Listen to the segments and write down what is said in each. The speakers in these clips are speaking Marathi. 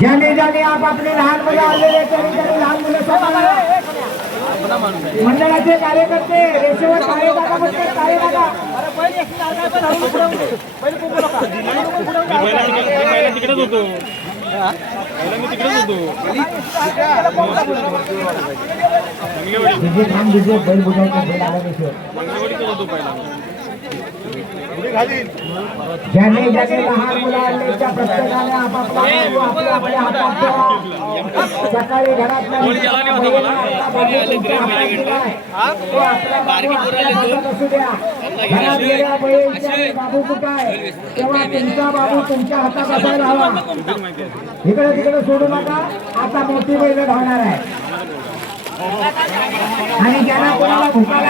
ज्याने ज्याने आपापले लहान मुलं आलेले त्यांनी लहान मुलं मंडळाचे कार्यकर्ते रेषेवर कार्यदादा म्हणते कार्यदादा तिकडेच होतो बैल बुजायचा बैल आल्याशिवाय ज्याने ज्याने लहान मुलं आणले त्या प्रत्येकाने आपल्या हातात सकाळी घरातल्या बाबू कुठाय तेव्हा तुमचा बाबू तुमच्या हातात असायला हवा. इकडे तिकडे सोडू नका. आता मोठी बैल धावणार आहे आणि ज्यांना कोणाला भूका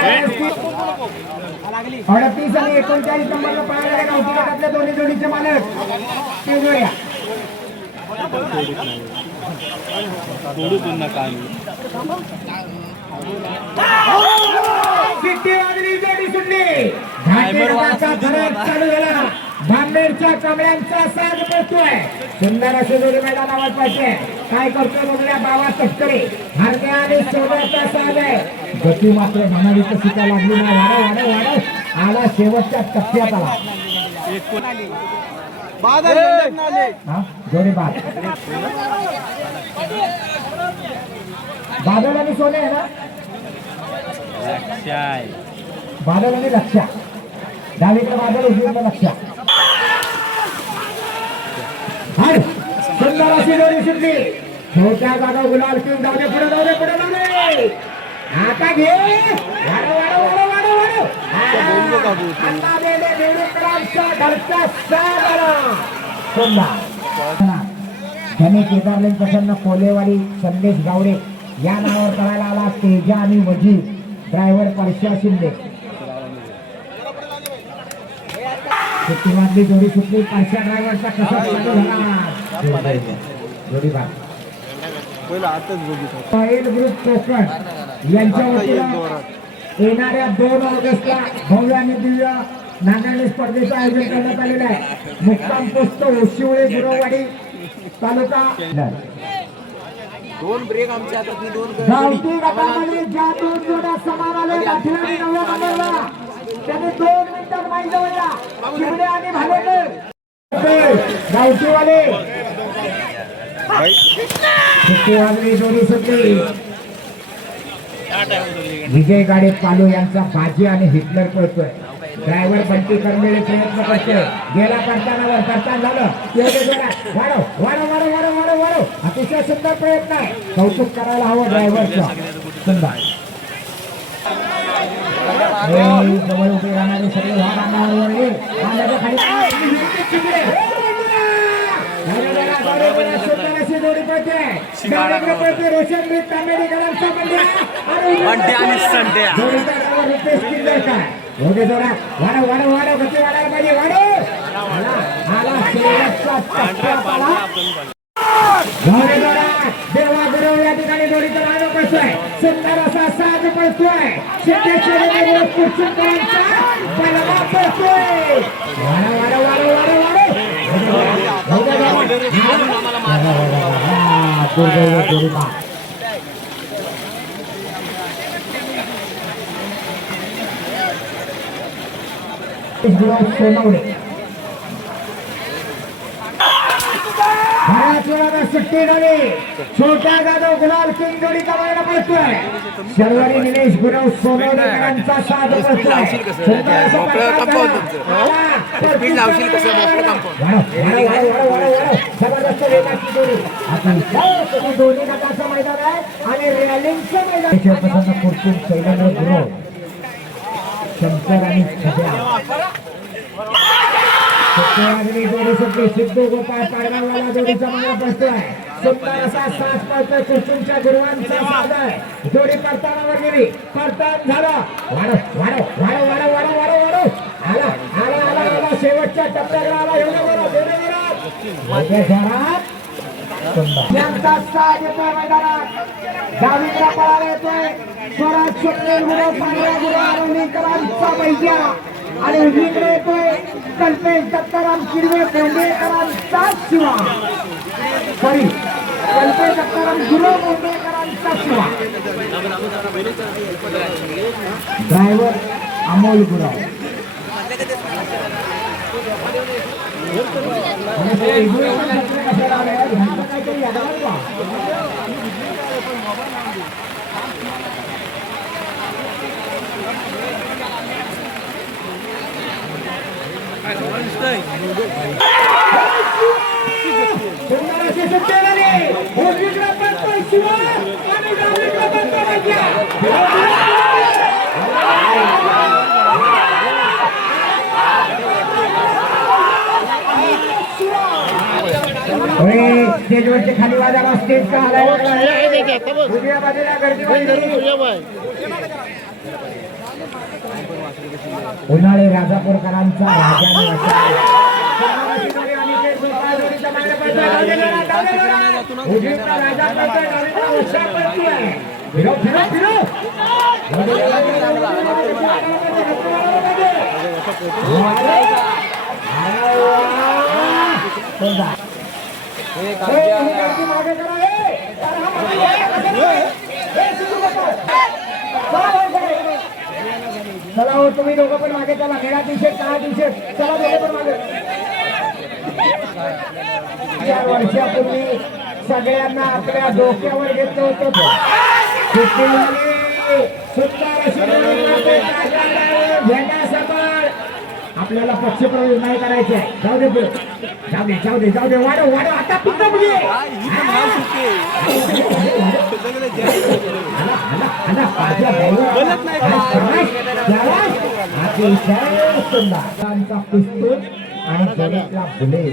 लागली 38 आणि 39 नंबरला पळालेल्या गावठी गटातल्या दोन्ही जोडीचे मालक ते जोड्या जोडी सुटली. चालू झाला. भांबेरच्या कमळ्यांचा साज पडतोय. सुंदर अशी जोडी मैदानावर पाहिजे. काय करतोय बघूया बाबा तस्करे हरण्या आणि सोन्याचा साज आहे. गती मात्र म्हणावी तशी काय लागली नाही. वाढव आला शेवटच्या टप्प्यात आला. जोडी बाद बादल आणि सोने आहे ना. बादल आणि लक्ष्या डावीकडे बादल उजवीकडे लक्ष्या. सुंदर अशी जोडी सुटली. छोट्या जागा गुलाल किंग धावणे पुढे पुढे आता घे ज्याने केदारलेन प्रसन्न कोलेवाडी संदेश गावडे या नावावर करायला आला. तेजा आणि वजीर ड्रायव्हर परशा शिंदे. सुट्टीमधली जोडी सुटली. परशा ड्रायव्हरचा कसा जोडी बाद ग्रुप कोकण यांच्या वतीला येणाऱ्या 2 ऑगस्टला भव्य आणि दिव्य नांगरणी स्पर्धेचं आयोजन करण्यात आलेलं आहे. मुक्काम पोस्ट शिवळे गुरववाडी तालुका. 2 ब्रेक आमच्या हातात. 2 गावठी गटामध्ये ज्या 2 जोड्या समान आले 8व्या आणि 9व्या नंबरला त्याने 2 मिनिटात माहीत जवळला. शिवडे आणि भालेकर गावठीवाले जोडी सुटली. विजय गाडे पालू यांचा बाजी आणि हिटलर पळतोय. ड्रायव्हर बंटी करमेळे प्रयत्न करतोय. गेला करताना वर करताना झालं. वाढव अतिशय सुंदर प्रयत्न आहे. कौतुक करायला हवं ड्रायव्हरचं. सुंदर जवळ उभे राहणारे सगळे जोडी पडते. रोशन तांबेडकरांचा वाढव गती वाढायला पाहिजे. देवा गुरव या ठिकाणी जोडीचा मार्ग पडतोय. सुंदर असा साज पडतोय. बलवा पडतोय. सोनवणे सुट्टी झाली. छोट्या जाधव गुलाल किंग जोडी कमायला पडतोय. शर्वरी निलेश गुरव सोनवणेकरांचा साथ पडतोय. जबरदस्त वेगाची जोडी. दोन्ही गटाचं मैदान आहे आणि रॅलिंगचं मैदान. कुर्तून शैलेंद्र गुरव शंकर आणि जोडी सुटली. सिद्धू गोपाळ पाडगाववाला जोडीचा मार्ग पडतोय. सुंदर असा साथ पडतोय. कुर्तूंच्या गुरुवांचा साथ आहे. जोडी करताना गेली. करताना झाला. वाढव आला शेवटच्या टप्प्याला आला. यांचा साथ येतोय मैदानात. डावीकडे पळाला येतोय. स्वराज स्वप्नील गुरव पांढऱ्या गुरव आरोलीकरांचा बैजा आणि उजवीकडे येतोय कल्पेश दत्ताराम किरवे बोंडेकरांचा शिवा. सॉरी, कल्पेश दत्ताराम गुरु बोंडेकरांचा शिवा. ड्रायव्हर अमोल गुराव. स्टेजवरचे खाली वाजायला स्टेज का उजव्या बाजूला गर्दी उन्हाळे राजापूरकरांचा चला हो, तुम्ही दोघं पण मागे चला. निळा टी शर्ट, काळा टी शर्ट, चला दोघं पण मागे. 4 वर्षापूर्वी सगळ्यांना आपल्या डोक्यावर घेतलं होतं. आपल्याला पक्षप्रवेश नाही करायचे. जाऊ दे जाऊ दे जाऊ दे जाऊ दे. वाढव वाढव आता पुन्हा मुली पिस्तूल आणि गणितला फुले.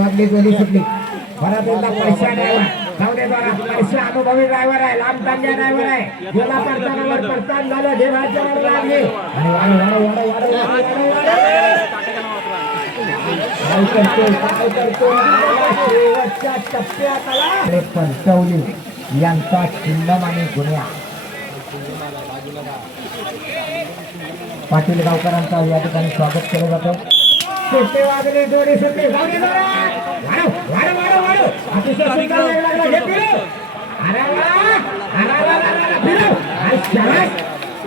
वाजली गोली सुटली. परत एकदा पैसा ड्रायव्हर जाऊ दे. बरा पैसा अनुभवी ड्रायव्हर आहे. लांब तांग्या ड्रायव्हर आहे. गेला पडतानावर पडतान झालं. देवाच्या लागले शेवटच्या टप्प्यात आला. पंचवली यांचा चिन्नम आणि गुन्हा. पाटील गावकरांचा या ठिकाणी स्वागत केलं जातं. वाजले जोडी सुटली. अतिशय सुंदर वेग लागला. घे फिरू.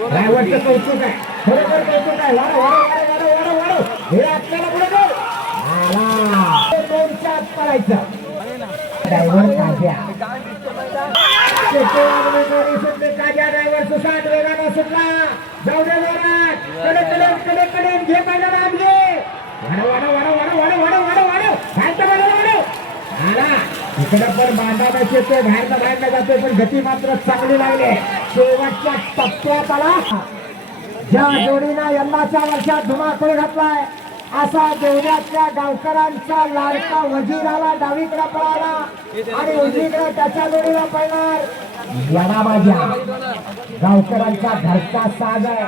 ड्रायव्हरचं कौतुक आहे. खरोखर कौतुक आहे. हे आपल्याला पुढे जाऊ आला. दोनच्या पळायचं. ड्रायव्हर काढ्या सुटले. काढ्या ड्रायव्हर सुसाट वेगानं सुटला. जाऊ दे जोरात. कडे कडे कडे कडे घे पाहिजे ना घे. इकडे पण बांधायला येतोय. बाहेरला जातोय पण गती मात्र चांगली लागली. शेवटच्या टप्प्यात आला. ज्या जोडीनं यंदाच्या वर्षात धुमाकूळ घातलाय असा देवऱ्यातल्या गावकरांचा लाडका वजीर आला. डावीकडे पळाला आणि उजवीकडे त्याच्या जोडीला पळणार यडाबाजा. गावकरांचा घरचा साज आहे.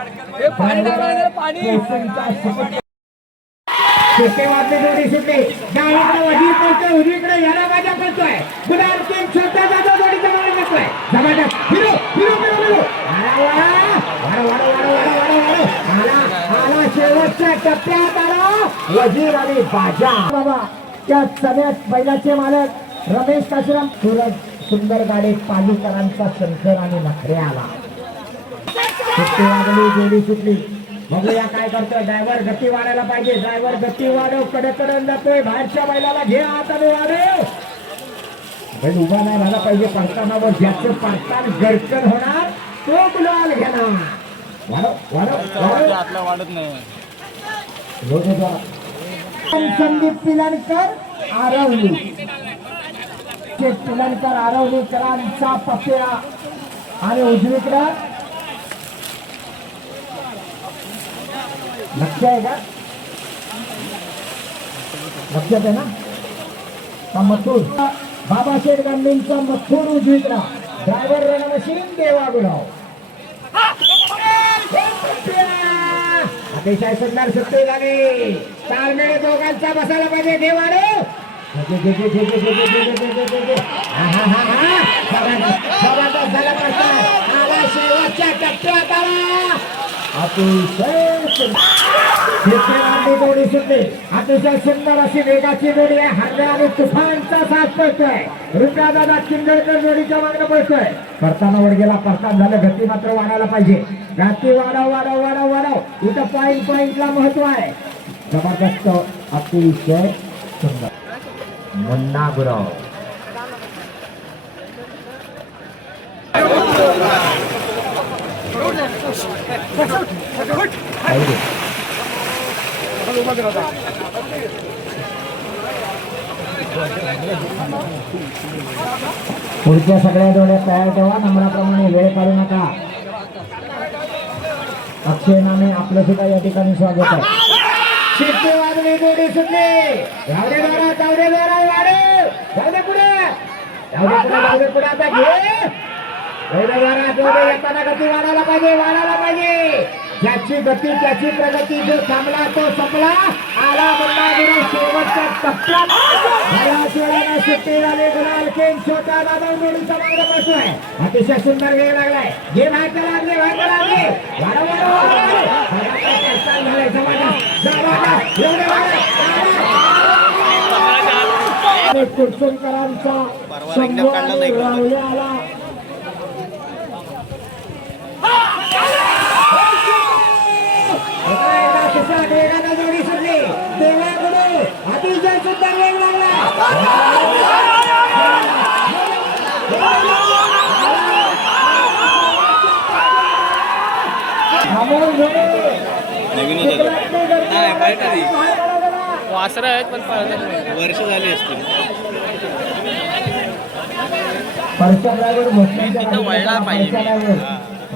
वाजले जोडी सुटली. डावीकडे वजीर पळतोय. उजवीकडे यडाबाजा पळतोय. पुढे आणखी छोट्या जातो जोडीच्या मागे जातोय. जबरदस्त फिरू फिरू फिरू फिरू. आला शेवटच्या टप्प्यात आला वजीर आणि बाजा. बाबा त्या सगळ्यात बैलाचे मालक रमेश काशीराम. सुंदर गाडी पालीकरांचा शंकर आणि नखरे आला. वाजली जोडी सुटली. बघूया काय करतोय. ड्रायव्हर गती वाढायला पाहिजे. ड्रायव्हर गती वाढव. कडकडन जातोय. बाहेरच्या बैलाला घे हाताने वाढव. बैल उभा नाही झाला पाहिजे. पडतानावर ज्याचं पडतान गडकन होणार तो गुलाल घेणार. वाढत नाही. संदीप पिलाणकर आरवली. पिलाणकर आरवलीकरांचा पप्या आणि उजवीकडे लक्ष आहे का? लक्षात आहे ना? मथुर बाबाशेठ गांधींचा मथुर उजवीकडा. ड्रायव्हर रणमशीन देवागुराव. अतिशय सुंदर सुट्टी झाली. ताळमेळ दोघांचा बसायला पाहिजे. देवाडे शेवटच्या टप्प्यात आला. अतिशय जोडी सुटली. अतिशय सुंदर अशी वेगाची जोडी आहे. हरण्या आणि तुफानचा साथ पडतोय. रुपया दादा किंजळकर जोडीच्या मागणं पडतोय. परताना वर गेला. परतान झालं. गती मात्र वाढायला पाहिजे. गती वाढव वाढव वाढव वाढव. इथं पॉइंटला महत्व आहे. जबरदस्त अतिशय सुंदर मुन्ना गुरव. पुढच्या सगळ्या जोड्या तयार ठेवा. नंबराप्रमाणे वेळ काढू नका. अक्षय नामे आपलं सुद्धा या ठिकाणी स्वागत आहे. शिट्टी वाजली. जोडी सुटली. जाऊ दे पुढे आता घे. येताना गती वाढायला पाहिजे. ज्याची गती त्याची प्रगती. जो थांबला तो संपला. आला मुन्ना गुरव शेवटच्या टप्प्यात. सुट्टी झाली. गुलाल किंग छोटा दादा जोडीचा मार्ग बसतोय. अतिशय सुंदर वेग लागलाय. घे बाहेर कुडचुनकरांचा आला. वेगाने जोडी सुटली. देवाकडे अतिशय सुंदर वेग लागला. वासरं आहेत पण वर्ष झाली असतील.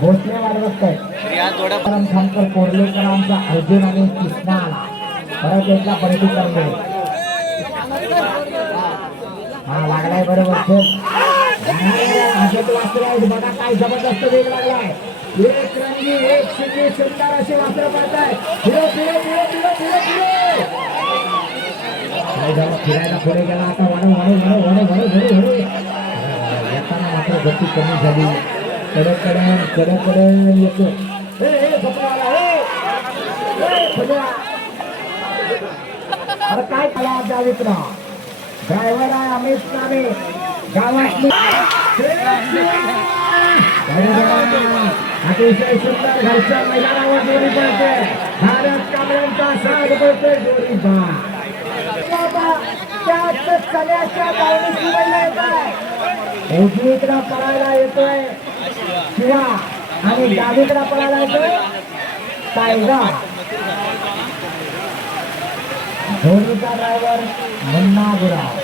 भोसले वाढवत खानकर कोर्लेकरांचा अर्जुन आणि कृष्णा आला. परत एकदा पलटी करणे. हा लागलाय बरोबर. बघा काय जबरदस्त वेग लागलाय. एक रंगी एक शिंगी सुंदर असे वासर पडताय. फिरायला पुढे गेला. आता वाढव येताना मात्र गती कमी झाली. कडकडे येतो. अरे काय कला द्यावीत ना. ड्रायव्हर आहे अमित नामे गावातली. अतिशय सुंदर घरच्या मैदानावर जोडी पडते. भारत कांबळ्यांचा साथ पडतोय जोडी. चण्याच्या दावणीची उजवीकडे पळायला येतोय शिवा आणि डावीकडे पळायला येतोय टायगर. धोनीचा ड्रायव्हर मुन्ना गुरव.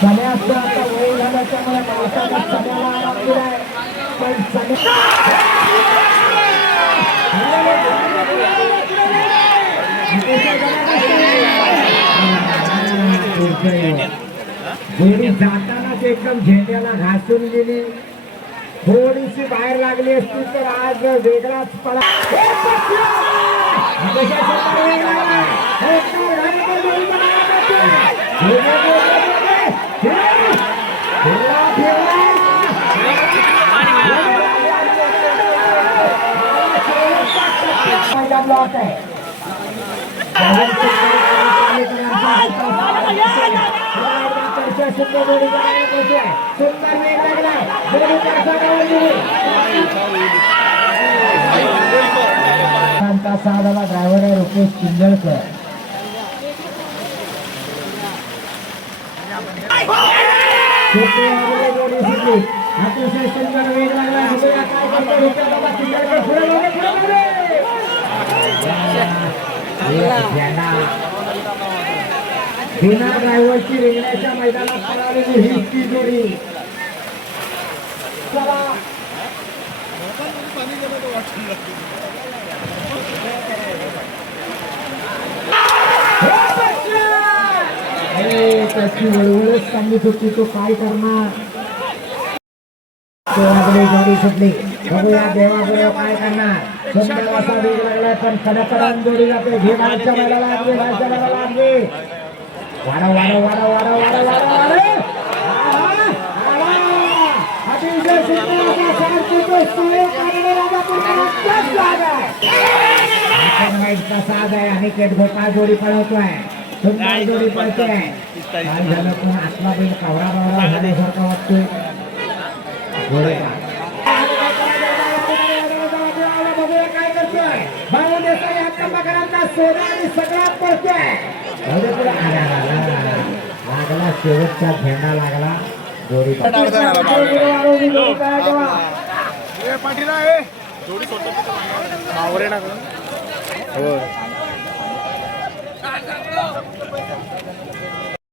चण्याचं आता वय झाल्याच्यामुळे पावसाचा चण्याला आराम दिलाय. पण जोडी जातानाच एकदम झेंड्याला घासून गेली. थोडीशी बाहेर लागली असती तर आज वेगळाच पळा. ब्लॉक आहे. साधाला ड्रायव्हर आहे रुपेश किंजळकर. अतिशय सुंदर वेग लागला. बिना ड्रायव्हरची रेंगण्याच्या मैदानात पळालेली ही ती जोडी. चला त्याची वळवळच सांगित होती. तो काय करणार. जोडी सुटली. बघूया देवापुढे काय करणार. सुंदर असा वेग लागलाय पण कडकडान जोडी जाते. घेण्याच्या वेळेला लागली. वाडा अतिशय सुंदर जो सुयोग करणे राजापूरकरांचा साज आहे. आपण वाईटचा साज आहे. अनिकेत गोपाळ जोडी पळवतोय. सुंदर जोडी पळतोय. काय झालं पण आतला बैल कावरा बावरा झाल्यासारखा वाटतोय. काय करतोय भाऊ देसाई हक्कंबाकरांचा सोना आणि सगळा पळतोय. लागला शेवटचा झेंडा लागला. जोडी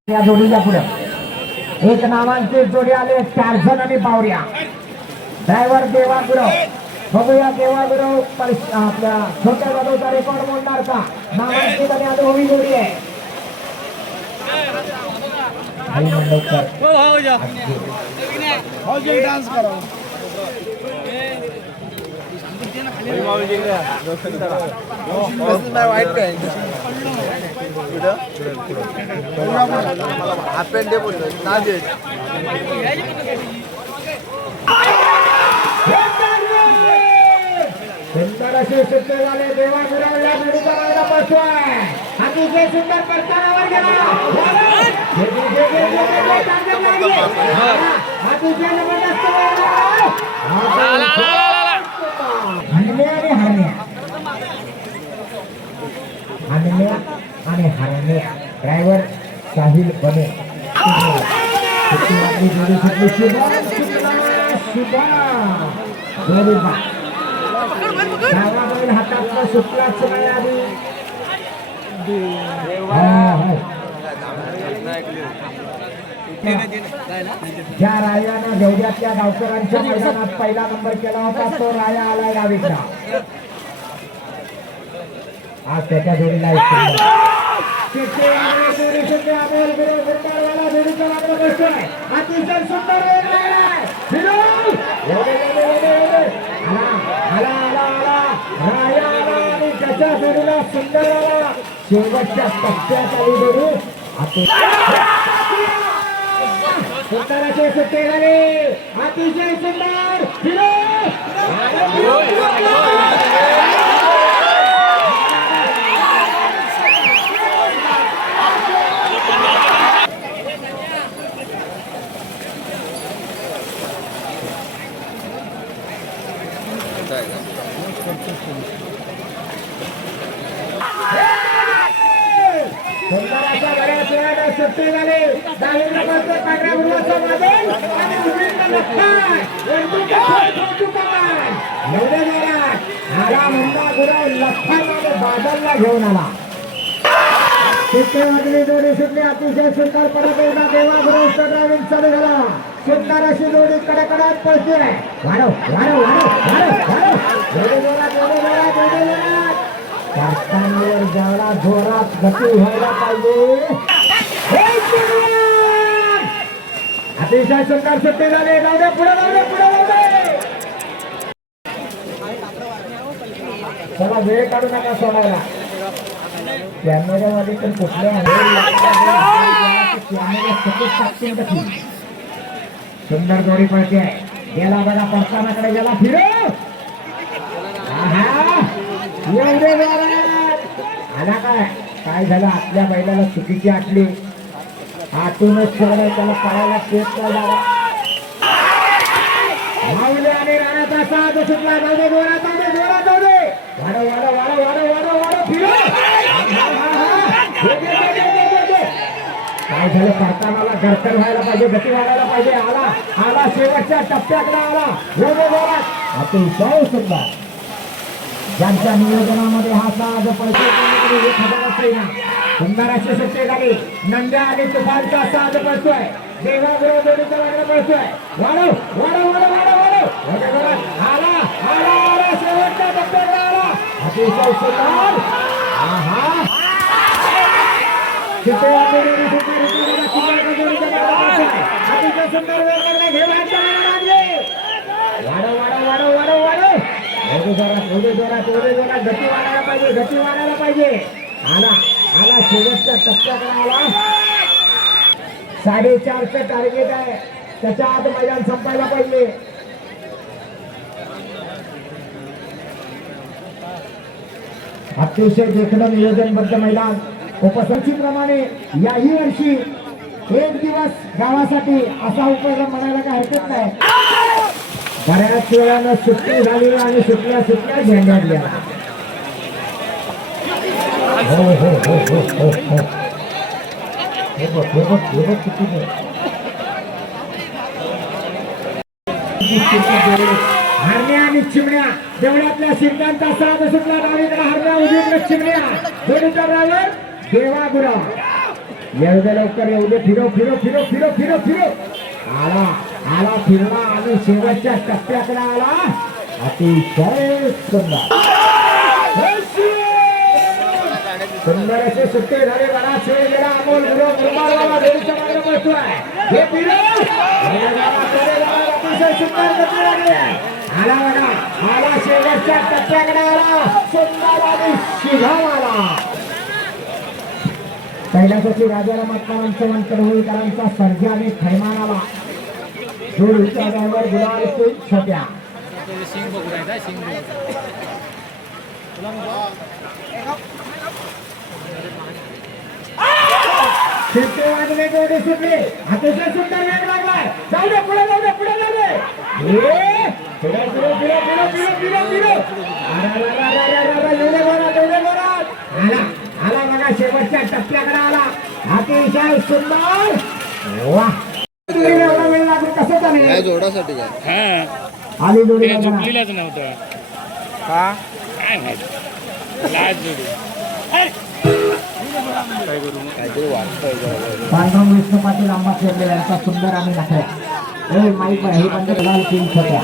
या जोडीच्या पुढे एक नावांची जोडी आले. 4 जण आणि बावऱ्या. ड्रायव्हर देवा गुरव. बघूया देवा गुरव आपल्या छोट्या जाधवचा रेकॉर्ड मोडणार का. नावांची आणि अनुभवी जोडी आहे. आई मंडळकर डान्स करा वाईट काय हाफ पॅन्ट दे बोलतो ना दे. सुंदर असे सुट्टे झाले. देवा गुरवला जोडीचा मागला पाचवाय. अतिशय सुंदर परतानावर गेला. अतिशय जबरदस्त हरण्या आणि हरण्या. ड्रायव्हर साहिल बने. जोडी सुटली. शुभा डावा बैल हातातला सुटलाच नाही आधी. ज्या रायानं देवड्यातल्या गावकऱ्यांच्या मैदानात पहिला नंबर केला होता तो राया आलाय डावीकडा. आज त्याच्या जोडीला अतिशय सुंदर त्याच्या जोडीला सुंदर आला. शेवटच्या टप्प्यात आली जोडी. सुंदराचे सुट्टे झाले. अतिशय सुंदर सुंदराच्या बऱ्याच वेळाने सुट्टे झाले. दहावी नंबरचं पांढऱ्या गुरुवाचा बादल आणि उमेदला लक्ष्मण. एवढ्या जोरात आला म्हणला गुरव लक्ष्मण आणि बादलला घेऊन आला. सुट्टे वाजली. जोडी सुटली. अतिशय सुंदर परत एकदा देवा गुरवचा ड्रायव्हिंग चालू झाला. सुंदर अशी जोडी कडकडात पळते. वाढव वाढव वाढव वाढव वाढव. जोडी जोरात जोडी जोरात जोडी जोरात. कारखान्यावर ज्याला जोरात गती व्हायला पाहिजे. अतिशय सुंदर सुट्टे झाले. जाऊ दे पुढे जाऊ दे पुढे जाऊ दे. चला वेळ काढू नका सोडायला. कॅमेऱ्यामध्ये तर कुठल्या कॅमेरा सतत टाकतील कशी. सुंदर जोडी पळते आहे. गेला बघा पडतानाकडे गेला फिरो. आला काय काय झालं. आपल्या बैलाला चुकीची आटली. आतूनच खेळलाय. त्याला पायाला टेप लावा. माऊली आणि राणाचा साथ सुटला. जाऊ दे जोरात जाऊ दे जोरात जाऊ दे. वाढव वाढव वाढव वाढव वाढव वाढव फिरो. काय झालं. करतानाला गडतर व्हायला पाहिजे. गती वाढायला पाहिजे. आला आला शेवटच्या टप्प्याकडे आला. जोरात अतिशय सुंदर. ज्यांच्या नियोजनामध्ये हा साज पैसे 1000 सुंदर असे सुट्टे झाले. नंद्या आणि तुफानचा साज पळतोय. देवा गुरव जोडीचा लागला पळतोय. वाढव वाढव वाढव वाढव वाढव. आला आला आला शेवटच्या टप्प्याकडे आला. अतिशय सुंदर. अतिशय सुंदर वेळ घेऊन वाढव वाढव वाढव वाढव वाढव. थोडे जोरात गती वाढायला पाहिजे. गती वाढायला पाहिजे. आला आला शेवटच्या टप्प्याकडे आला. 4.5चं टार्गेट आहे. त्याच्या आत मैदान संपायला पाहिजे. अतिशय देखणं नियोजनबद्ध मैदान उपसंचीप्रमाणे याही वर्षी एक दिवस गावासाठी असा उपक्रम म्हणायला काय हरकत नाही. बऱ्याच वेळानं सुट्टी झाली आणि सुटल्या झेंडाडल्या. हो हो हो हो हो हो हे बघ किती हरण्या आणि चिमण्या देवळातल्या श्रीकांता साध सुटला डावीकडे हरण्या उजवीकडे चिमण्या जोडीचा ड्रायव्हर देवा गुरा येऊ दे लवकर येऊ दे फिरो आला फिरला आणि शेवटच्या टप्प्याकडे आला अतिशय सुंदर असे सुट्टे झाले बराच वेळ गेला अमोल गुरुमारवाला देवीच्या मागे बसतोय हे फिरो अतिशय सुंदर गती लागली आला बघा आला शेवटच्या टप्प्याकडे आला सुंदर आणि शिघाम आला कैलासाची राजाला मागचा कडवळीकरांचा सर्जा आणि थैमान आला जोडीचा ड्रायव्हर गुलाल छोट्या शिट्टे वाजले जोडी सुटली अतिशय सुंदर वेग लागलाय जाऊ दे पुढे जाऊ दे आला बघा शेवटच्या टप्प्याकडे आला अतिशय सुंदर वाह एवढा वेळ लागून कसं चालेल जोडासाठी काय आली जोडी झुकलीलाच नव्हतं का काय माहिती लाज जोडी पांडुरंग विष्णू पाटील आंबा खेळलेला यांचा सुंदर आणि नखऱ्या माईक हे बंद झाला तीन छोट्या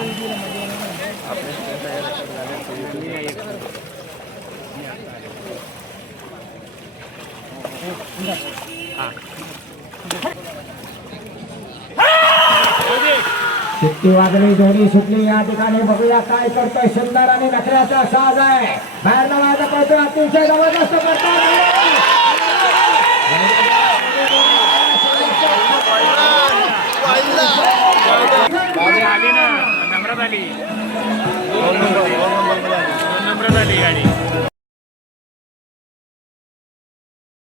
शिट्टी वाजली जोडी सुटली या ठिकाणी बघूया काय करतोय सुंदर आणि नखऱ्याचा साज आहे बाहेर नावाचा पळतोय अतिशय जबरदस्त करतोय आली ना नम्रता आली